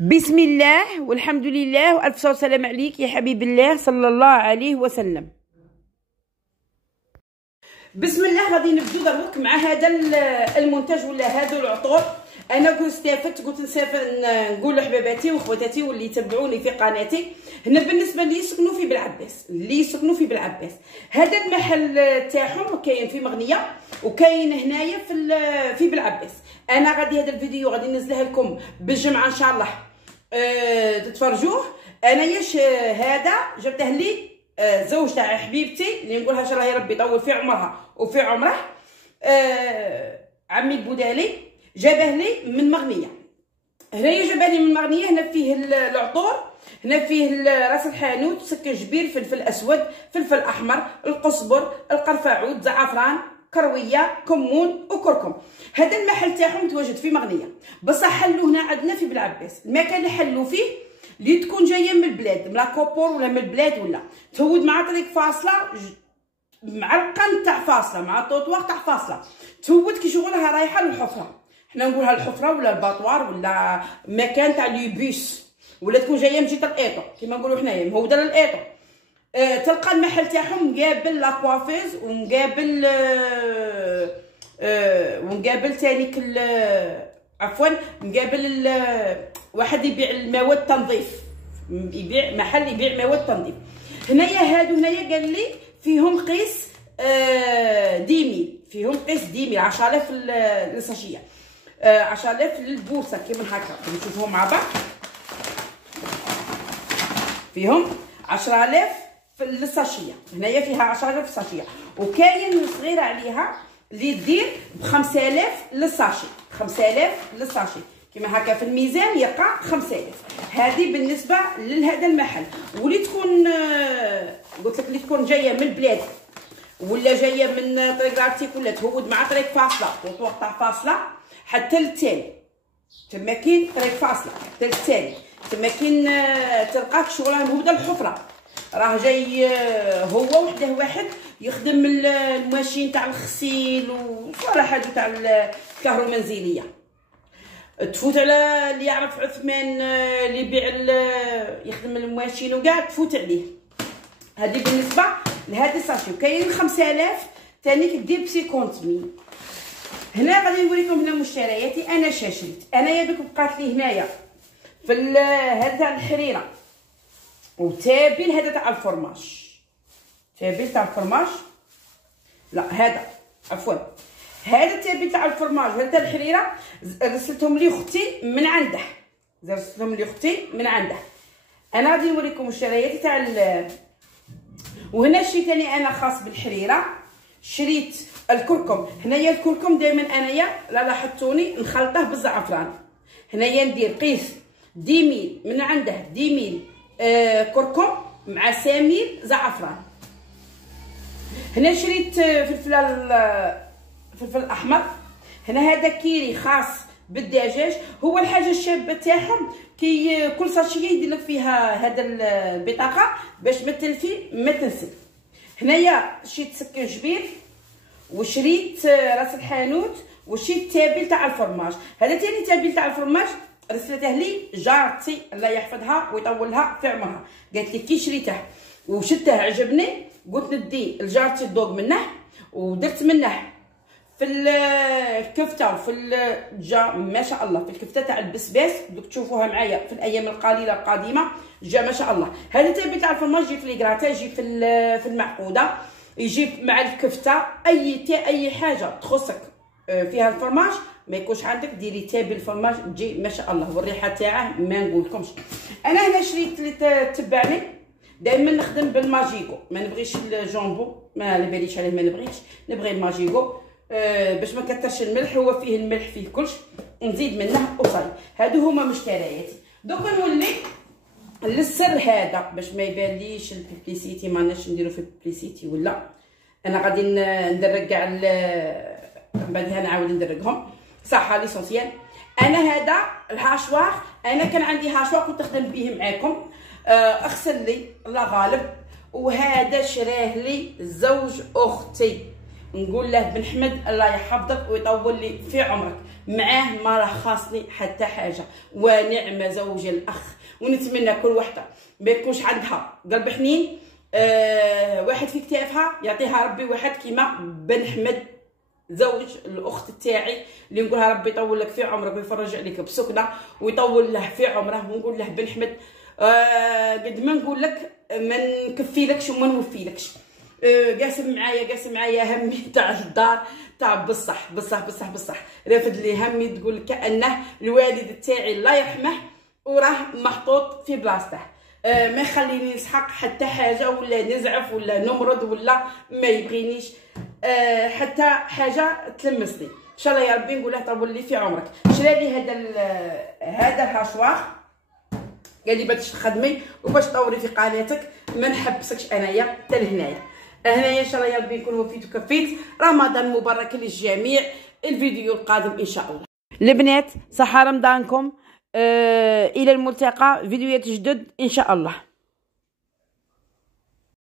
بسم الله والحمد لله والف صلاة وسلام عليك يا حبيب الله صلى الله عليه وسلم. بسم الله غادي نبدو دروك مع هذا المنتج ولا هذا العطور. انا قلت استفدت قلت نقول لحباباتي وخواتاتي واللي يتبعوني في قناتي هنا بالنسبه اللي يسكنوا في بالعباس هذا المحل تاعهم كاين في مغنيه وكاين هنايا في بالعباس. انا غادي هذا الفيديو غادي ننزله لكم بالجمعه ان شاء الله تتفرجوه. انا ياش هذا جبته لي زوج تاع حبيبتي اللي نقولها ان شاء الله يا ربي يطول في عمرها وفي عمره. عمي البودالي جابه لي من مغنيه. هنايا جابه لي من مغنيه. هنا فيه العطور، هنا فيه راس الحانوت، سكنجبير، فلفل اسود، فلفل احمر، القزبر، القرفعود، زعفران، كرويه، كمون وكركم. هذا المحل تاعهم متواجد في مغنيه، بصح حلو هنا عندنا في بالعباس. المكان اللي حلو فيه اللي تكون جايه من البلاد، من لاكوبور ولا من البلاد، ولا تهود مع طريق فاصله مع القن تاع فاصله مع الطوطوار تاع فاصله، تهود كي شغلها رايحه للحفره، حنا نقولها الحفره ولا الباطوار ولا مكان تاع لي بيس، ولا تكون جايه من جهه الايطو كيما نقولوا حنايا مهوده للايطو. تلقى المحل تاعهم مقابل لاكوافيز ومقابل تانيك عفوا مقابل واحد يبيع المواد التنظيف، يبيع محل يبيع مواد التنظيف. هنايا هادو هنايا قال لي فيهم قيس ديمي، فيهم قيس ديمي 10000 للساشيه، 10000 للبورصه كيما هكا نشوفوهم مع بعض. فيهم 10000 في الساشيه، هنايا فيها 10000 في الساشيه، وكاين صغيره عليها اللي دير ب 5000 للساشي، 5000 للساشي كيما هكا في الميزان يقع 5000. هذه بالنسبه لهذا المحل. واللي تكون قلت لك اللي تكون جايه من البلاد ولا جايه من طريق لارتيك ولا تهود مع طريق فاصله وتوقع فاصله حتى للتالي، تما كاين طريق فاصله حتى للتالي، تما كاين تلقاك شغلها مهوده الحفره، راه جاي هو وحده واحد يخدم الماشين تاع الغسيل وصالح حاجه تاع الكهرومنزليه. تفوت على اللي يعرف عثمان اللي يبيع يخدم الماشين وكاع تفوت عليه. هذه بالنسبه لهذا الساشي. وكاين 5000 ثاني كدير ب 50 000. هنا غادي نوريكم هنا مشترياتي انا شاشريت. انا يا دوك بقات لي هنايا في هذا تاع الحريره وتابل هذا تاع الفرماج، تابل تاع الفرماج، لا هذا عفوا هذا التابل تاع الفرماج وهذا تاع الحريره رسلتهم لي اختي من عنده، رسلتهم لي اختي من عنده. انا غادي نوريكم مشترياتي تاع وهنا شريت ثاني انا خاص بالحريره، شريت الكركم. هنايا الكركم دائما انايا لا لاحظتوني نخلطه بالزعفران. هنايا ندير قيس 10000 من عنده 10000 كركم مع 100 زعفران. هنا شريت فلفل احمر. هنا هذا كيري خاص بالدجاج. هو الحاجه الشابه تاعهم كي كل ساشيه يدير لك فيها هذا البطاقه باش ما تلفي ما تنسي. هنايا شريت سكنجبير وشريت راس الحانوت وشريت تابل تاع الفرماج. هذا ثاني تابل تاع الفرماج رسلته لي جارتي الله يحفظها ويطولها في عمرها، قالت لي كي شريته وشدته عجبني قلت ندي لجارتي الذوق منه ودرت منه في الكفته وفي ما شاء الله في الكفته تاع البسباس دوك تشوفوها معايا في الايام القليله القادمه جا ما شاء الله. هذا تابل تاع الفرماج يجي في ليغراتا، يجي في المعقوده، يجي مع الكفته اي حاجه تخصك فيها الفرماج ما يكونش عندك ديري تابل الفرماج تجي ما شاء الله، والريحه تاعه ما نقولكمش. انا هنا شريت اللي تبعني دائما نخدم بالماجيكو، ما نبغيش الجامبو ما على باليش عليه، ما نبغيش، نبغي الماجيكو باش ما كثرش الملح، هو فيه الملح فيه كلش، نزيد منه وصاي. هادو هما مشترياتي. دوك نولي للسر هذا باش ما يبانليش البيبليسيتي، ما عندناش نديرو في البيبليسيتي ولا انا غادي ندرك كاع بعدها نعاود ندركهم صح ليسونسيال. انا هذا الهاشوار انا كان عندي هاشوار كنت نخدم به معاكم، اغسل لي الله غالب، وهذا شراه لي زوج اختي، نقول له بن حمد الله يحفظك ويطول لي في عمرك، معاه ما راه خاصني حتى حاجه. ونعم زوج الاخ. ونتمنى كل وحده ما يكونش عندها قلب حنين، واحد في كتافها يعطيها ربي واحد كيما بن حمد زوج الاخت تاعي، اللي نقولها ربي يطول لك في عمرك ويفرج عليك بسكنه ويطول له في عمره. ونقول له بن حمد قد ما نقول لك ما نكفيلكش وما نوفيلكش. قاسم معايا همي تاع الدار تاع بصح بصح بصح بصح. رافد لي همي تقول كانه الوالد تاعي الله يرحمه وراه محطوط في بلاصته. ما يخليني نسحق حتى حاجه ولا نزعف ولا نمرض ولا ما يبغينيش حتى حاجه تلمسني. ان شاء الله يا ربي نقول له طول لي في عمرك. شرالي هذا الهاشوار قال لي باش تخدمي وباش تطوري في قناتك ما نحبسكش انايا حتى لهنايا. هنايا ان شاء الله يا ربي نكون وفيت وكفيت. رمضان مبارك للجميع. الفيديو القادم ان شاء الله. البنات صحه رمضانكم. الى الملتقى فيديوهات جدد ان شاء الله.